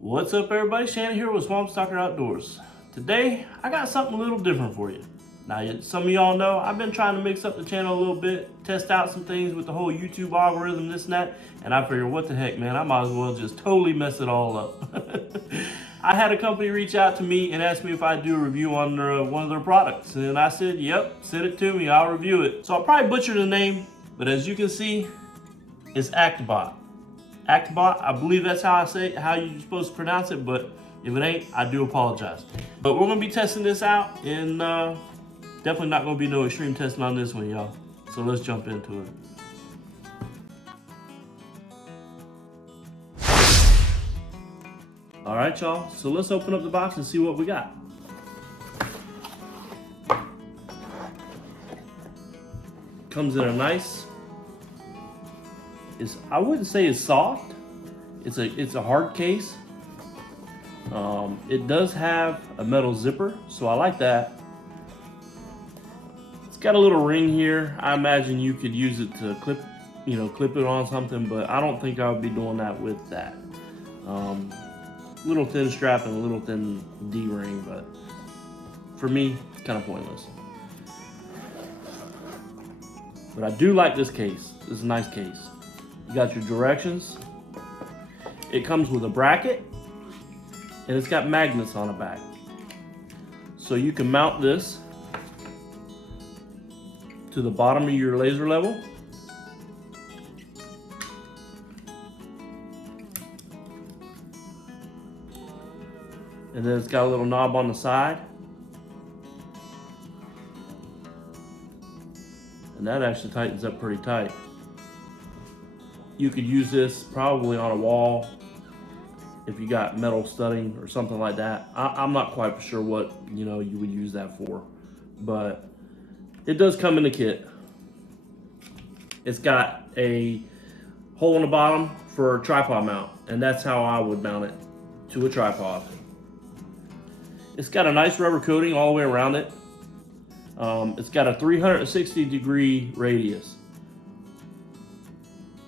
What's up everybody, Shannon here with Stalker Outdoors. Today, I got something a little different for you. Now, some of y'all know I've been trying to mix up the channel a little bit, test out some things with the whole YouTube algorithm, this and that, and I figured, what the heck, man, I might as well just totally mess it all up. I had a company reach out to me and ask me if I'd do a review on one of their products, and I said, yep, send it to me, I'll review it. So I'll probably butcher the name, but as you can see, it's Actbot. Actbot, I believe that's how I say it, how you're supposed to pronounce it, but if it ain't, I do apologize. But we're gonna be testing this out, and definitely not gonna be no extreme testing on this one, y'all. So let's jump into it. All right, y'all, so let's open up the box and see what we got. Comes in a nice, I wouldn't say it's soft. It's a hard case. It does have a metal zipper, so I like that. It's got a little ring here. I imagine you could use it to clip it on something, but I don't think I would be doing that with that. Little thin strap and a little thin D-ring, but for me, it's kind of pointless. But I do like this case. This is a nice case. You got your directions. It comes with a bracket, and it's got magnets on the back. So you can mount this to the bottom of your laser level. And then it's got a little knob on the side. And that actually tightens up pretty tight. You could use this probably on a wall if you got metal studding or something like that. I'm not quite sure what you would use that for, but it does come in the kit. It's got a hole in the bottom for a tripod mount, and that's how I would mount it to a tripod. It's got a nice rubber coating all the way around it. It's got a 360-degree radius.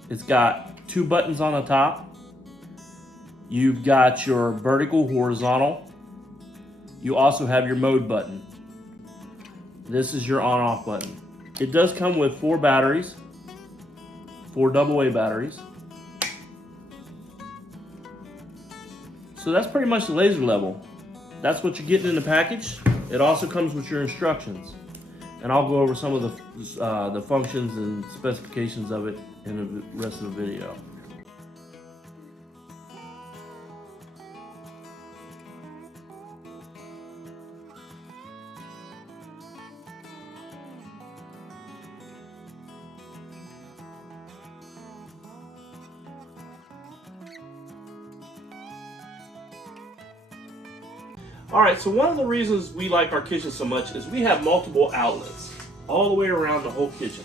It's got two buttons on the top. You've got your vertical, horizontal. You also have your mode button. This is your on-off button. It does come with 4 batteries, 4 AA batteries. So that's pretty much the laser level. That's what you're getting in the package. It also comes with your instructions. And I'll go over some of the functions and specifications of it in the rest of the video. All right, so one of the reasons we like our kitchen so much is we have multiple outlets all the way around the whole kitchen.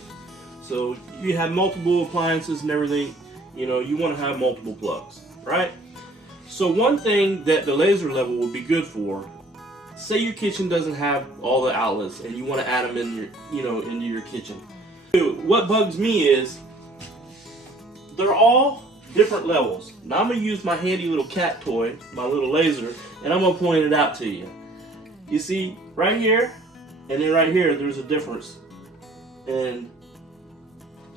So you have multiple appliances and everything, you want to have multiple plugs, right? So one thing that the laser level would be good for, say your kitchen doesn't have all the outlets and you want to add them in into your kitchen. What bugs me is they're all different levels. Now I'm going to use my handy little cat toy, my little laser, and I'm going to point it out to you. You see, right here, and then right here, there's a difference in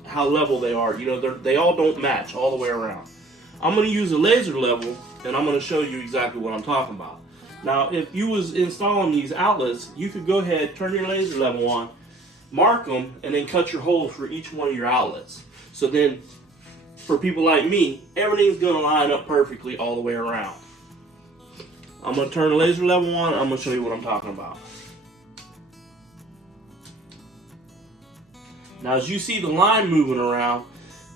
how level they are. They all don't match all the way around. I'm going to use a laser level, and I'm going to show you exactly what I'm talking about. Now, if you was installing these outlets, you could go ahead, turn your laser level on, mark them, and then cut your holes for each one of your outlets. So then, for people like me, everything's going to line up perfectly all the way around. I'm going to turn the laser level on, and I'm going to show you what I'm talking about. Now, as you see the line moving around,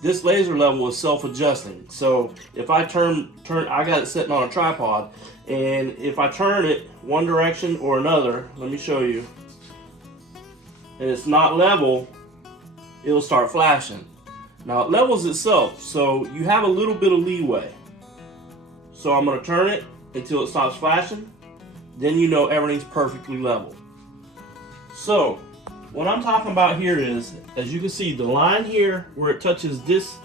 this laser level is self-adjusting. So if I I got it sitting on a tripod, and if I turn it one direction or another, let me show you, and it's not level, it'll start flashing. Now it levels itself, so you have a little bit of leeway. So I'm going to turn it until it stops flashing, then everything's perfectly level. So what I'm talking about here is, as you can see, the line here where it touches this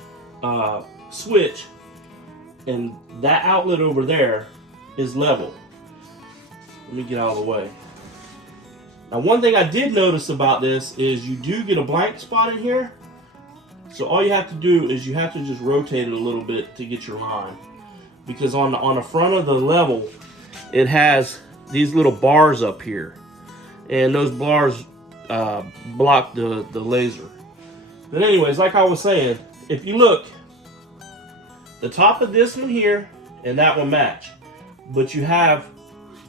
switch and that outlet over there is level. Let me get out of the way. Now, one thing I did notice about this is you do get a blank spot in here. So all you have to do is you have to just rotate it a little bit to get your line. Because on the front of the level, it has these little bars up here. And those bars block the laser. But anyways, like I was saying, if you look, the top of this one here and that one match. But you have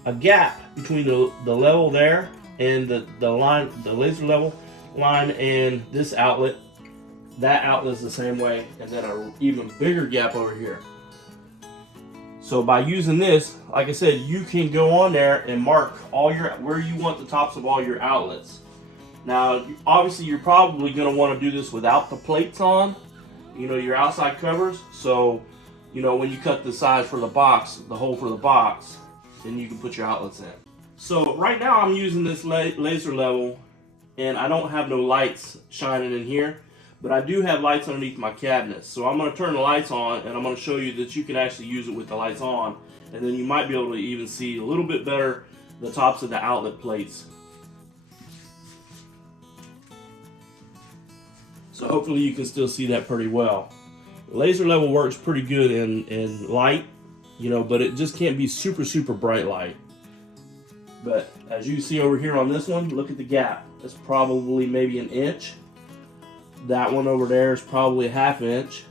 a gap between the level there and the line, the laser level line, and this outlet. That outlet is the same way, and then an even bigger gap over here. So by using this, like I said, you can go on there and mark all your where you want the tops of all your outlets. Now, obviously, you're probably going to want to do this without the plates on, you know, your outside covers. So, you know, when you cut the size for the box, the hole for the box, then you can put your outlets in. So right now I'm using this laser level, and I don't have no lights shining in here, but I do have lights underneath my cabinets. So I'm going to turn the lights on, and I'm going to show you that you can actually use it with the lights on, and then you might be able to even see a little bit better the tops of the outlet plates. So hopefully you can still see that pretty well. The laser level works pretty good in light, you know, but it just can't be super, super bright light. But as you see over here on this one, look at the gap. It's probably maybe 1 inch. That one over there is probably 1/2 inch.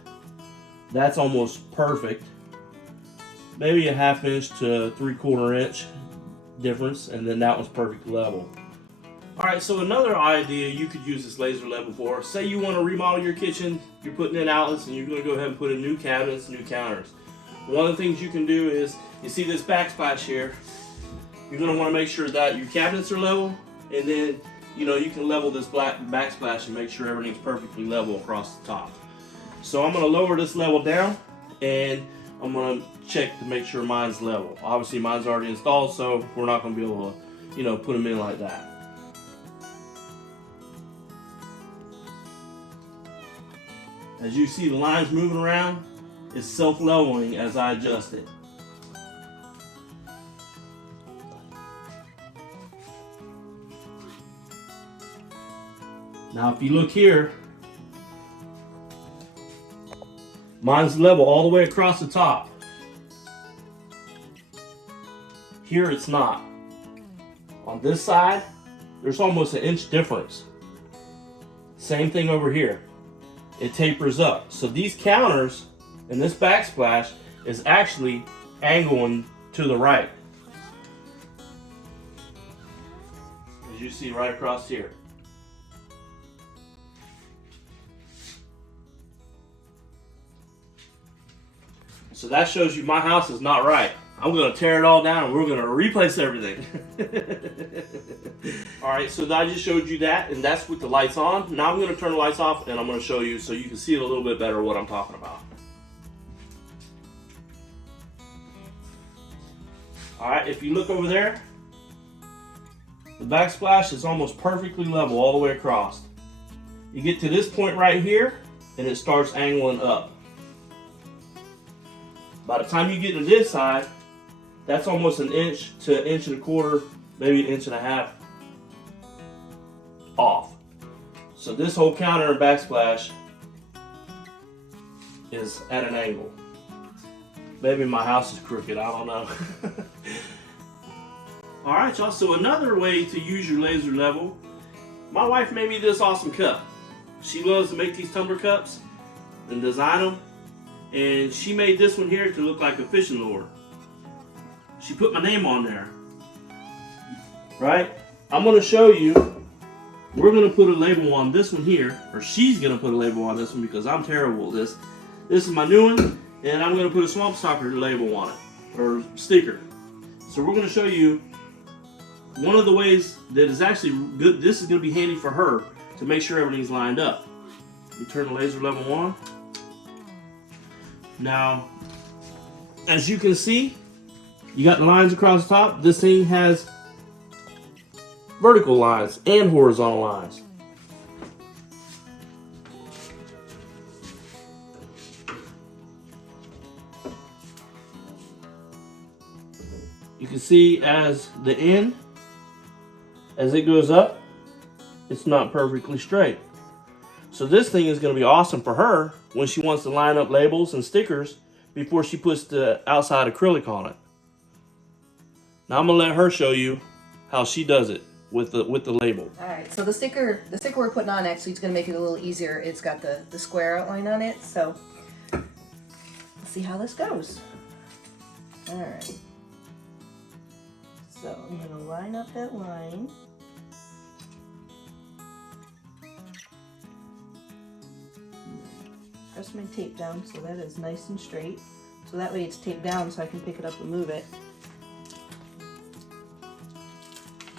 That's almost perfect. Maybe 1/2 inch to 3/4 inch difference, and then that one's perfect level. Alright, so another idea you could use this laser level for, say you want to remodel your kitchen, you're putting in outlets, and you're going to go ahead and put in new cabinets, new counters. One of the things you can do is, you see this backsplash here, you're going to want to make sure that your cabinets are level, and then, you know, you can level this black backsplash and make sure everything's perfectly level across the top. So I'm going to lower this level down, and I'm going to check to make sure mine's level. Obviously mine's already installed, so we're not going to be able to, you know, put them in like that. As you see the lines moving around, it's self-leveling as I adjust it. Now if you look here, mine's level all the way across the top. Here it's not. On this side, there's almost 1 inch difference. Same thing over here. It tapers up. So these counters and this backsplash is actually angling to the right. As you see right across here. So that shows you my house is not right. I'm going to tear it all down and we're going to replace everything. Alright, so I just showed you that, and that's with the lights on. Now I'm going to turn the lights off and I'm going to show you so you can see a little bit better what I'm talking about. Alright, if you look over there, the backsplash is almost perfectly level all the way across. You get to this point right here and it starts angling up. By the time you get to this side, that's almost 1 inch to 1.25 inches, maybe 1.5 inches off. So this whole counter and backsplash is at an angle. Maybe my house is crooked, I don't know. Alright y'all, so another way to use your laser level, my wife made me this awesome cup. She loves to make these tumbler cups and design them. And she made this one here to look like a fishing lure. She put my name on there. Right? I'm going to show you. We're going to put a label on this one here. Or she's going to put a label on this one because I'm terrible at this. This is my new one. And I'm going to put a Swamp Stalker label on it. Or sticker. So we're going to show you one of the ways that is actually good. This is going to be handy for her to make sure everything's lined up. You turn the laser level on. Now, as you can see, you got the lines across the top. This thing has vertical lines and horizontal lines. You can see as the end, as it goes up, it's not perfectly straight. So this thing is going to be awesome for her when she wants to line up labels and stickers before she puts the outside acrylic on it. Now I'm going to let her show you how she does it with the label. All right, so the sticker we're putting on actually is going to make it a little easier. It's got the square outline on it, so let's see how this goes. All right, so I'm going to line up that line. Press my tape down so that is nice and straight. So that way it's taped down so I can pick it up and move it.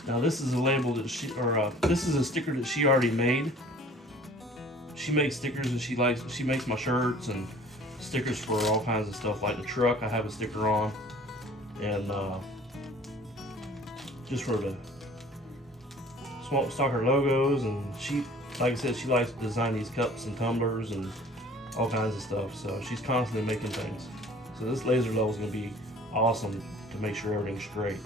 Now this is a label that this is a sticker that she already made. She makes stickers and she makes my shirts and stickers for all kinds of stuff, like the truck I have a sticker on, and just for the Stalker logos, and she, like I said, she likes to design these cups and tumblers and all kinds of stuff, so she's constantly making things. So this laser level is going to be awesome to make sure everything's straight.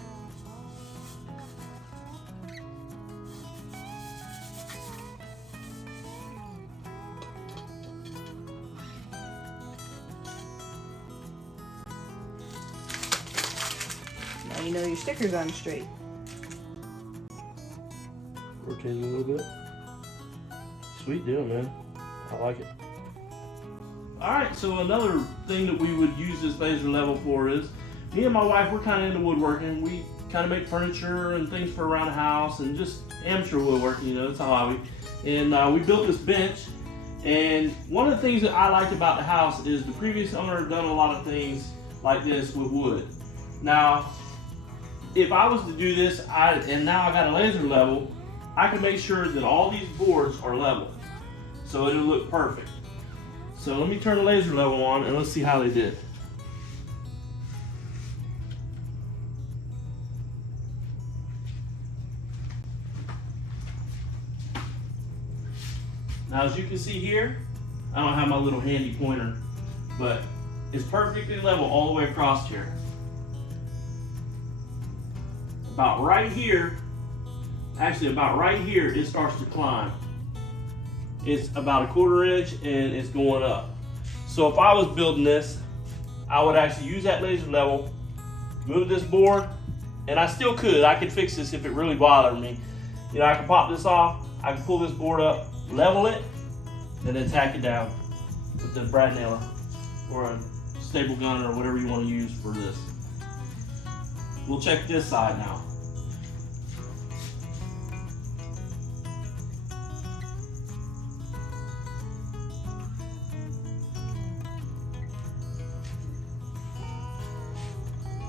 Now you know your sticker's on straight. Rotate it a little bit. Sweet deal, man. I like it. Alright, so another thing that we would use this laser level for is, me and my wife, we're kind of into woodworking. We kind of make furniture and things for around the house and just amateur woodworking, you know, it's a hobby. And we built this bench, and one of the things that I liked about the house is the previous owner had done a lot of things like this with wood. Now, if I was to do this, and now I got a laser level, I can make sure that all these boards are level, so it'll look perfect. So let me turn the laser level on and let's see how they did. Now as you can see here, I don't have my little handy pointer, but it's perfectly level all the way across here. About right here, actually about right here, it starts to climb. It's about a 1/4 inch and it's going up. So if I was building this, I would actually use that laser level, move this board, and I still could. I could fix this if it really bothered me. You know, I can pop this off, I can pull this board up, level it, and then tack it down with the brad nailer or a staple gun or whatever you want to use for this. We'll check this side now.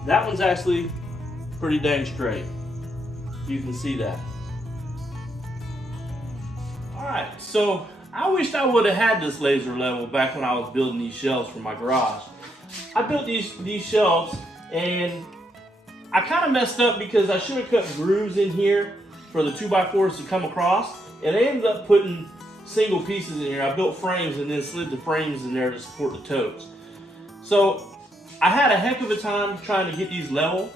That one's actually pretty dang straight. You can see that. Alright, so I wished I would have had this laser level back when I was building these shelves for my garage. I built these shelves and I kind of messed up because I should have cut grooves in here for the 2x4s to come across, and I ended up putting single pieces in here. I built frames and then slid the frames in there to support the totes. So I had a heck of a time trying to get these level,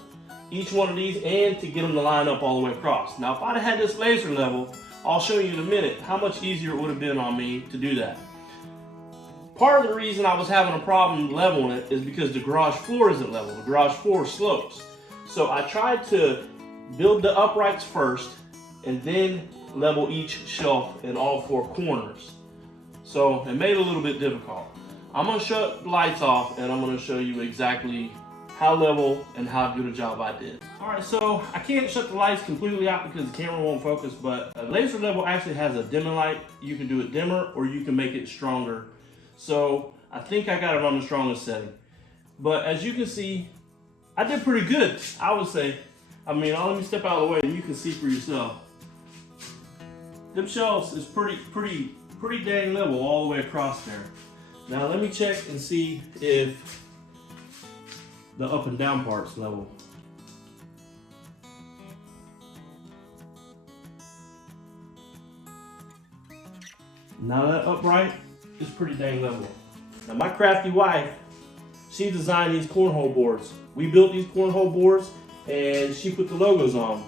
each one of these, and to get them to line up all the way across. Now if I'd have had this laser level, I'll show you in a minute how much easier it would have been on me to do that. Part of the reason I was having a problem leveling it is because the garage floor isn't level. The garage floor slopes. So I tried to build the uprights first and then level each shelf in all 4 corners. So it made it a little bit difficult. I'm going to shut the lights off and I'm going to show you exactly how level and how good a job I did. Alright, so I can't shut the lights completely out because the camera won't focus, but a laser level actually has a dimming light. You can do it dimmer or you can make it stronger. So I think I got it on the strongest setting. But as you can see, I did pretty good, I would say. I mean, let me step out of the way and you can see for yourself. Them shelves is pretty dang level all the way across there. Now let me check and see if the up and down part's level. Now that upright is pretty dang level. Now my crafty wife, she designed these cornhole boards. We built these cornhole boards and she put the logos on.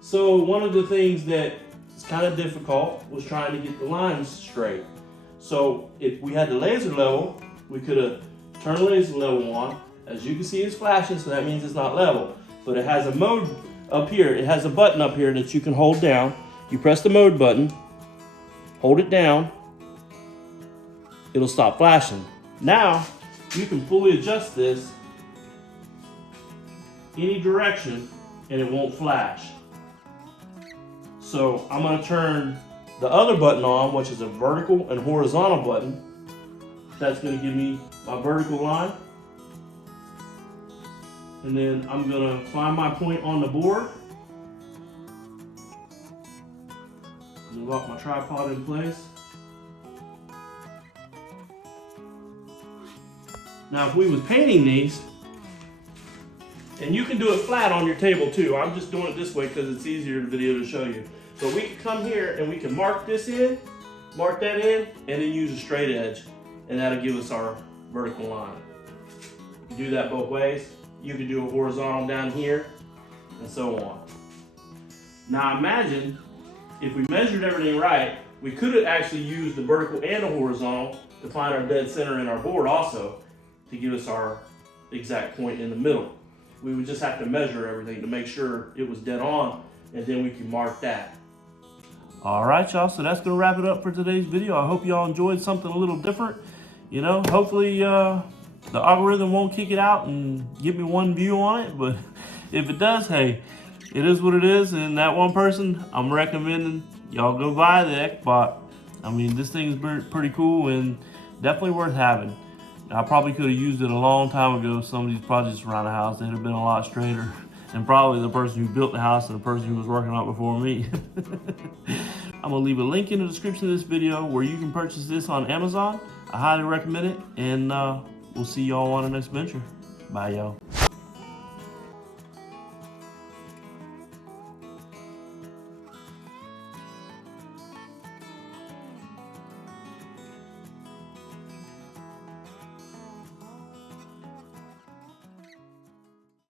So one of the things that is kind of difficult was trying to get the lines straight. So if we had the laser level, we could have turned the laser level on. As you can see, it's flashing, so that means it's not level. But it has a mode up here. It has a button up here that you can hold down. You press the mode button, hold it down, it'll stop flashing. Now, you can fully adjust this any direction and it won't flash. So I'm gonna turn the other button on, which is a vertical and horizontal button. That's gonna give me my vertical line. And then I'm gonna find my point on the board. And lock my tripod in place. Now if we was painting these, and you can do it flat on your table too. I'm just doing it this way because it's easier in the video to show you. So we can come here and we can mark this in, mark that in, and then use a straight edge. And that'll give us our vertical line. You can do that both ways. You can do a horizontal down here, and so on. Now imagine if we measured everything right, we could have actually used the vertical and the horizontal to find our dead center in our board also to give us our exact point in the middle. We would just have to measure everything to make sure it was dead on, and then we can mark that. All right, y'all, so that's gonna wrap it up for today's video. I hope y'all enjoyed something a little different. You know, hopefully the algorithm won't kick it out and give me one view on it, but if it does, hey, it is what it is, and that one person, I'm recommending y'all go buy the Actbot. I mean, this thing is pretty cool and definitely worth having. I probably could have used it a long time ago. Some of these projects around the house, they'd have been a lot straighter. And probably the person who built the house and the person who was working on it before me. I'm gonna leave a link in the description of this video where you can purchase this on Amazon. I highly recommend it, and we'll see y'all on the next venture. Bye, y'all.